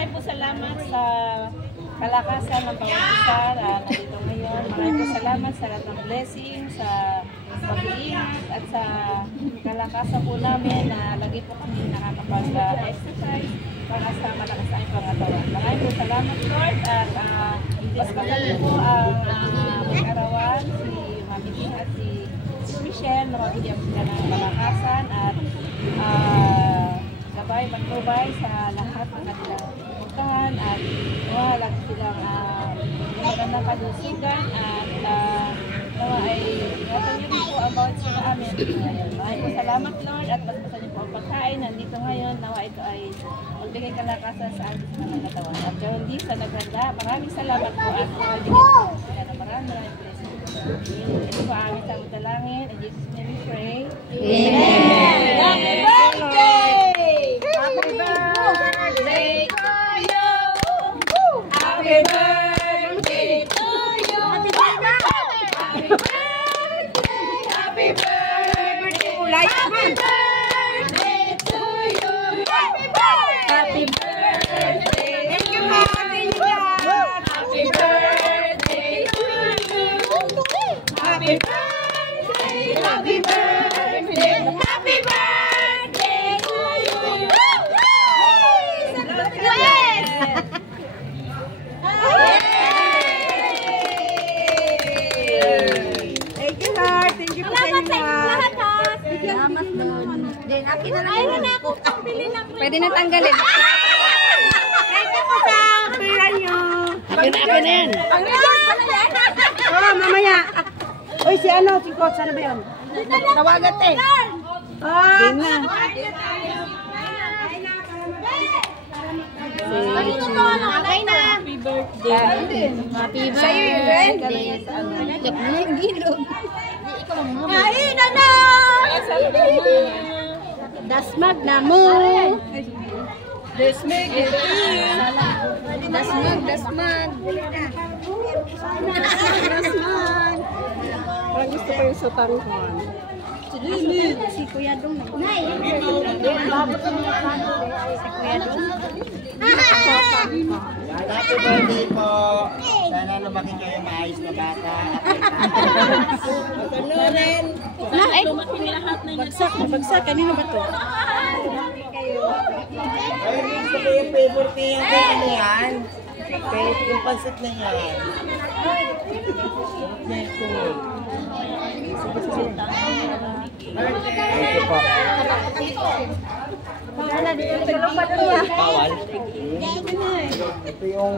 Maraming po salamat sa kalakasan ng pag-uusar nandito ngayon. Maraming po salamat sa lahat ng blessing, sa pag-iingat at sa kalakasan po namin na lagi po kami nakakapag-exercise para sa malakas na ang pangatawan. Maraming po salamat, Lord, at mas maganda po ang mag-arawan, si Mami King at si Michelle, na mabigyan sila ng kalakasan at gabay, matubay sa lahat ng kanilang puntahan at lagi silang magandang kalusugan at nawa ay natanyo rin po about sa amin. Maraming po salamat, Lord, at paspasan niyo po ang pagkain nandito ngayon. Nawa ito ay magbigay kalakasan sa ating mga katawan. At hindi sa nagranda, maraming salamat po at magbigay sila na maraming blessing. Ito po aming samang dalangin. In Jesus' name we pray. Amen! Happy birthday! Happy birthday to you! Happy birthday to you! Happy birthday! Happy birthday! Happy birthday to you! Happy birthday! Happy birthday! Thank you, Happy birthday to you! Happy birthday! Happy birthday! Happy birthday to you! Thank you, Lord. Thank you po sa inyo lahat. Salamat doon. Then, akin na lang. Ayun na ako. Pwede na tanggalin. Thank you po sa pera nyo. Akin na yan. Ang resource pa na yan. Oo, mamaya. Uy, si ano? Si Coach, ano ba yun? Tawagat eh. Game na. Okay na. Happy birthday. Happy birthday. Lap na yung gilog. Kain na na! Dasmag na mo. Desmig. Dasmag. Dasmag. Parang gusto ko yung satanghon. Si Kuya Dong. Nay. Si Kuya Dong. Happy birthday po. Sana lumaki kayo maayos na bata. Patunurin. Ay, Lumaking lahat na bagsak. Kanino ba ito? Ay, gusto ko yung favorite niya. Ano yan? Yung pansit na yan. Thank you po. Bawal. Ito yung